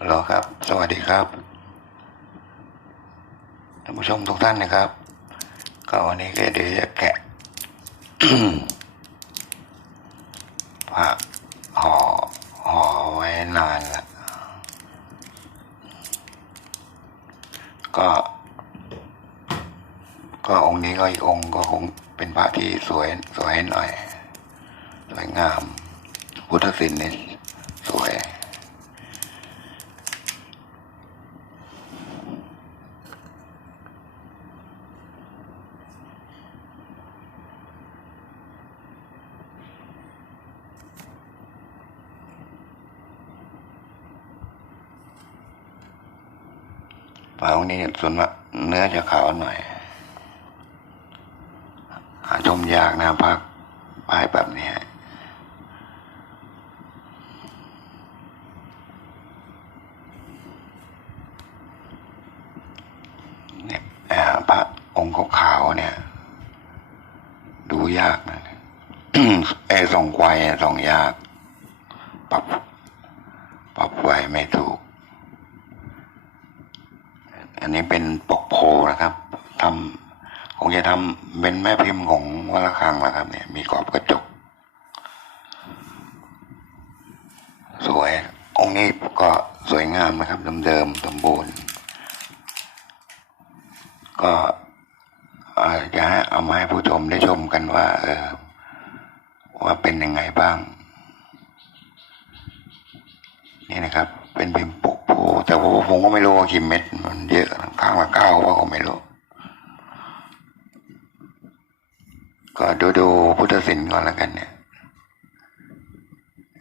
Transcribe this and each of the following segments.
ฮัลโหลครับ สวัสดีครับท่านผู้ชมทุกท่านนะครับ ก็วันนี้ก็เดี๋ยวจะแกะผ้าห่อห่อไว้นานละก็ ก็องค์นี้ก็อีกองค์ก็คงเป็นพระที่สวยสวยหน่อย สวยงาม พุทธศิลป์นี่สวย ป ลาองค์นี้ส่วนมากเนื้อจะขาวหน่อย หาชมยากนะพักปลายแบบนี้เนี่ยเอ่อพระองค์ขาวเนี่ย ดูยากนะไอ้ส่องไฟอส่องยาก ปรับ ปรับไฟไม่ถูก อันนี้เป็นปกโพนะครับทำคงจะทำเป็นแม่พิมพ์ของวัดระฆังนะครับ เนี่ย มีกรอบกระจก สวย องค์นี้ก็สวยงามนะครับเดิมๆสมบูรณ์ ก็อ่อจะให้เอามาให้ผู้ชมได้ชมกันว่า เออ ว่าเป็นยังไงบ้าง นี่นะครับ เป็นพิมพ์ป แต่ผมก็ไม่รู้ว่ากี่เม็ดมันเยอะข้างละเก้าว่าก็ไม่รู้ ก็ดูดูพุทธศิลป์ก่อนแล้วกันเนี่ย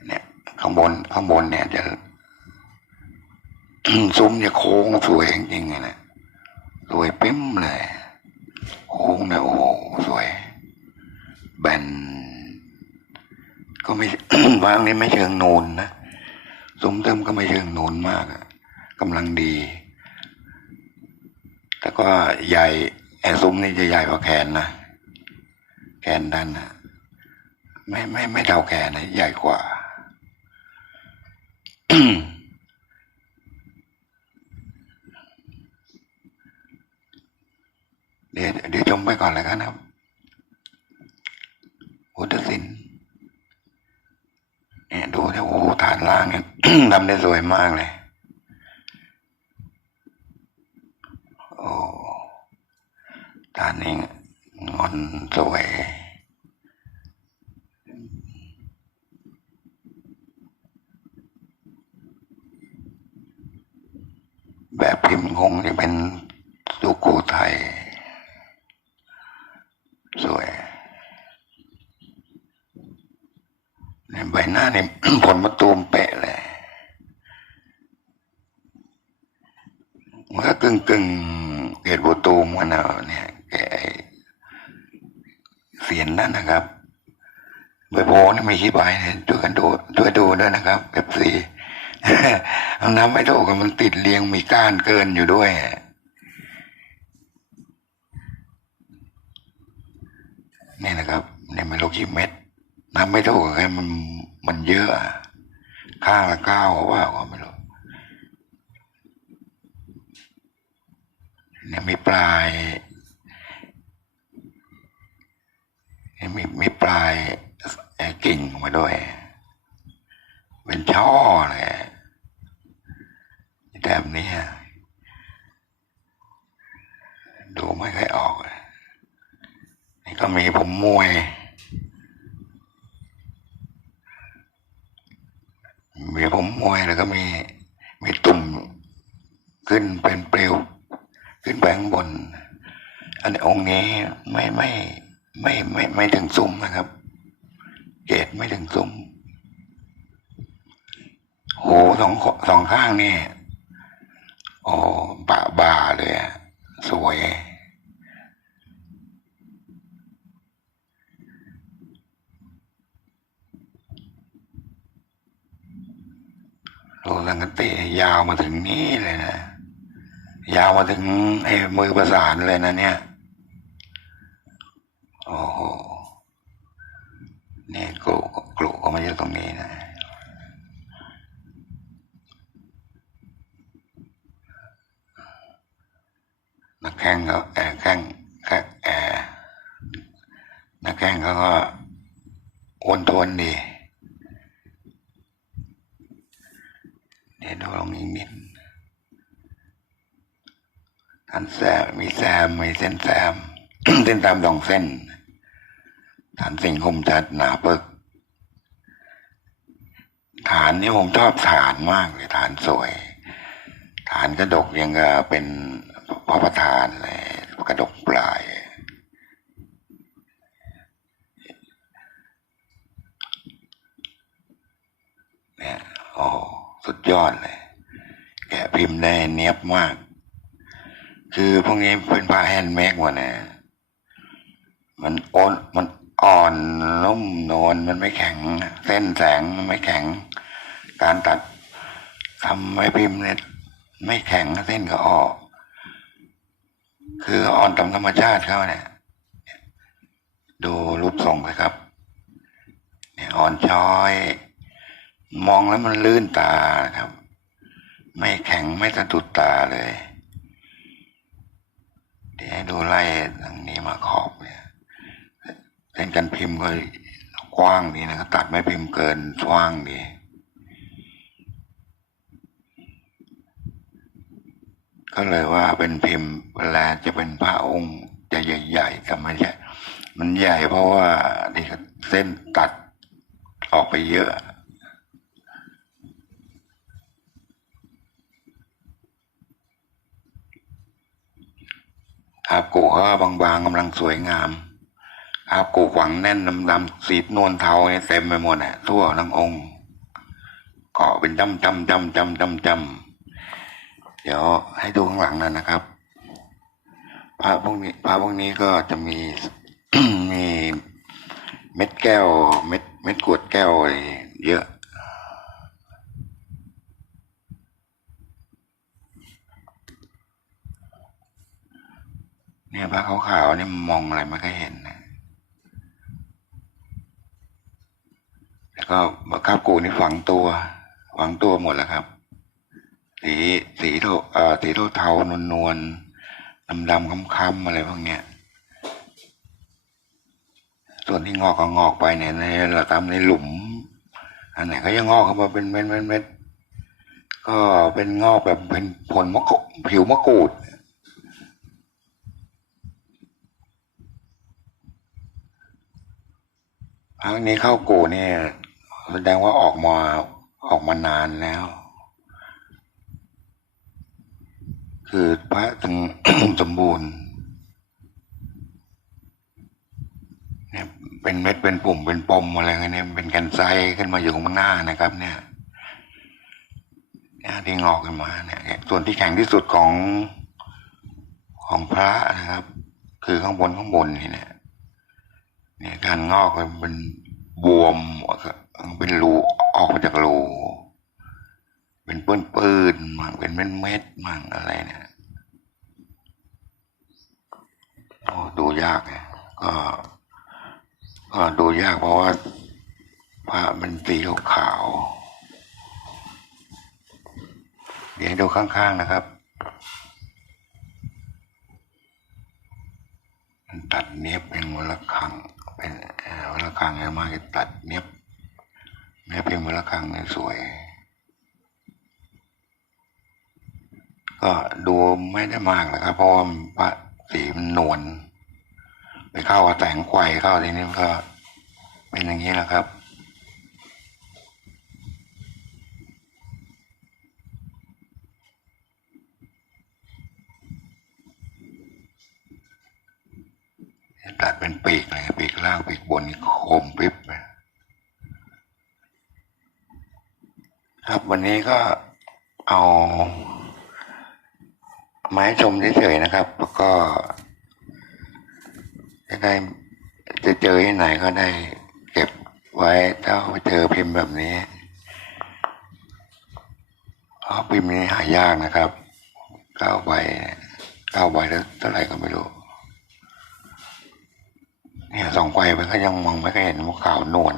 เนี่ยข้างบนข้างบนเนี่ยจะซุ้มเนี่ยโค้งสวยจริงๆเลยนะสวยปิ้มเลยโค้งเนี่ยโอ้โหสวย แบน ก็ไม่วางนี่ไม่เชิงนูนนะซุ้มเติมก็ไม่เชิงนูนมากอะ กำลังดี แต่ก็ใหญ่แอซุ้มนี่จะใหญ่กว่าแขนนะ แขนด้านนะไม่ไม่ไม่เท่าแขนนะใหญ่กว่าเดี๋ยวเดี๋ยวชมไปก่อนแล้วกันครับพุทธศิลป์เนี่ยดูเนี่ยโอ้โหฐานล่างเนี่ยทำได้สวยมากเลย โอ้ ฐานนี้งอนสวยแบบพิมพ์คงจะเป็นสุโขทัยสวยในใบหน้าเนี่ยผลมะตูมเป๊ะเลยมันก็กึ่งกึ่งๆเกตโบตูมกันนะเนี่ย เสียนนั่นนะครับใบโพนี่ไม่ชี้ใบเนี่ยช่วยกันดูช่วยดูด้วยนะครับเอฟซีเอาน้ำไม่ถูกกันมันติดเรียงมีก้านเกินอยู่ด้วยนี่นะครับเนี่ยไม่รู้กี่เม็ดนับไม่ถูกแค่มันมันเยอะอะข้างละเก้าว่าก็ไม่รู้เนี่ยมีปลายเนี่ย มีมีปลายกิ่งมาด้วย เป็นช่อเลยแบบนี้ดูไม่ค่อยออกนี่ก็มีผมมวย มีผมมวยแล้วก็มีมีตุ่มขึ้นเป็นเปลวขึ้นไปข้างบน อันนี้องค์นี้ไม่ไม่ ไม่ไม่ไม่ถึงซุ้มนะครับ เกตไม่ถึงซุ้มโหสองขสองข้างนี่โอ้บะบาเลยอะสวย โลสังกติยาวมาถึงนี้เลยนะ ยาวมาถึงไอ้มือประสานเลยนะเนี่ย โอ้โหนี่กลุกลุก็มาอยู่ตรงนี้นะ แข้งเขา แข้งแข้งแอนักแข้งเขาก็อ้วนทวนดีเดี๋ยวดูลองอีกนิดทันแซมมีแซมมีเส้นแซมเส้นแซมสองเส้นฐานสิ่งคมจัดหนาปึก ฐานนี่ผมชอบฐานมากเลยฐานสวย ฐานกระดกยังเป็น พระประธานเลยกระดกปลายเนี่ยโอ้สุดยอดเลย แกะพิมพ์ได้เนียบมาก คือพวกนี้เป็นผ้าแฮนด์เมดหมดนะมันอ่อนมันอ่อนนุ่มนวลมันไม่แข็ง เส้นแสงมันไม่แข็ง การตัดทำไม้พิมพ์เนี่ยไม่แข็งเส้นก็ออก คืออ่อนตามธรรมชาติเขาเนี่ยดูรูปทรงเลยครับเนี่ยอ่อนช้อย มองแล้วมันลื่นตาครับ ไม่แข็งไม่สะดุดตาเลย เดี๋ยวให้ดูไล่ทางนี้มาขอบเนี่ยเส้นกันพิมพ์ก็กว้างดีนะครับตัดไม่พิมพ์เกินกว้างดี ก็เลยว่าเป็นพิมพ์เวลาจะเป็นพระองค์จะใหญ่ๆก็ไม่ใช่ มันใหญ่เพราะว่าเส้นตัดออกไปเยอะอาบกูเขาบางๆกำลังสวยงามอาบกูหวังแน่นดำๆสีนวลเทาเนี่ยเต็มไปหมดอะทั่วทั้งองค์ เกาะเป็นจำจำจำจำจำจำ เดี๋ยวให้ดูข้างหลังนั่นนะครับพระพวกนี้พระพวกนี้ก็จะมีมีเม็ดแก้ว เม็ดเม็ดกรวดแก้วอะไรเยอะเนี่ยพระขาวๆนี่มองอะไรไม่ค่อยเห็นนะแล้วก็มะขากูนี่ฝังตัวฝังตัวหมดแล้วครับ สีสีเทอ่อสีเทเทานวลนวลดำดำๆค้ำๆอะไรพวกเนี้ย ส่วนที่งอกก็งอกไปเนี่ยในระตามในหลุม อันไหนก็ยังงอกเข้ามาเป็นเม็ดเม็ดเม็ดก็เป็นงอกแบบเป็นผลมะกผิวมะกรูดครั้งนี้เข้ากูเนี่ยแสดงว่าออกมาออกมานานแล้ว คือพระถึงสมบูรณ์เนี่ยเป็นเม็ดเป็นปุ่มเป็นปมอะไรเงี้ยเนี่ยเป็นกันไซขึ้นมาอยู่ข้างหน้านะครับ เนี่ยเนี่ยที่งอกขึ้นมาเนี่ยส่วนที่แข็งที่สุดของของพระนะครับ คือข้างบนข้างบนนี่เนี่ยเนี่ยการงอกมันเป็นบวมเป็นรูออกมาจากรู ป็นปื้นปืนๆมั่งเป็นเม็ดเม็ดๆมั่งอะไรเนี่ยโอ้ดูยากนะก็ ก็ดูยากเพราะว่าผ้ามันสีขาวเดี๋ยวดูข้างๆนะครับ มันตัดเนียบเป็นวลคัง เป็นเอ่อวลคังไอ้มากตัดเนียบเนี้ยบเป็นวลคังเนี่ยสวย ก็ดูไม่ได้มากนะครับ เพราะว่าพระสีมันนวลไปเข้ากับแสงไฟเข้าทีนี้มันก็เป็นอย่างนี้แหละครับตัดเป็นปีกเลยปีกล่างปีกบนคมปิ๊บเลยครับวันนี้ก็เอา ไมาให้ชมเฉยๆนะครับ แล้วก็จะได้จะเจอที่ไหนก็ได้เก็บไว้ถ้าเจอพิมพ์แบบนี้เพราะพิมพ์นี้หายากนะครับเก้าใบเก้าใบแล้วเท่าไหร่ก็ไม่รู้เนี่ยสองไฟมันก็ยังมองไม่เห็นว่าขาว นวล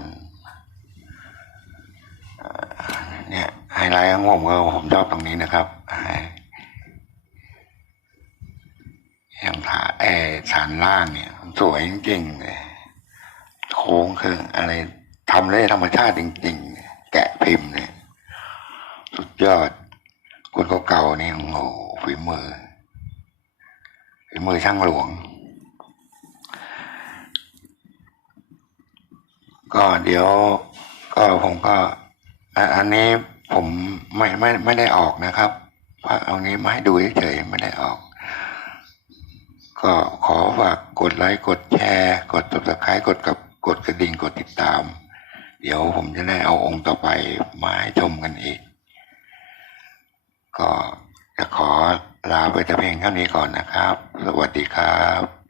เนี่ยไฮไลท์ของผมก็ผมชอบตรงนี้นะครับไฮ อย่างฐานแอร์ฐานล่างเนี่ยสวยจริงๆเลยโค้งคืออะไรทำได้ธรรมชาติจริงๆ แกะพิมพ์เนี่ยสุดยอดคนเก่าๆนี่โอ้โหฝีมือฝีมือช่างหลวง ก็เดี๋ยวก็ผมก็ อันนี้ผมไม่ไม่ไม่ได้ออกนะครับเพราะเอานี้มาให้ดูเฉยๆไม่ได้ออก ก็ขอฝากกดไลค์กดแชร์ กดติดตามกดกับกดกระดิ่งกดติดตาม เดี๋ยวผมจะได้เอาองค์ต่อไปมาให้ชมกันอีก ก็จะขอลาไปแต่เพียงเท่านี้ก่อนนะครับ สวัสดีครับ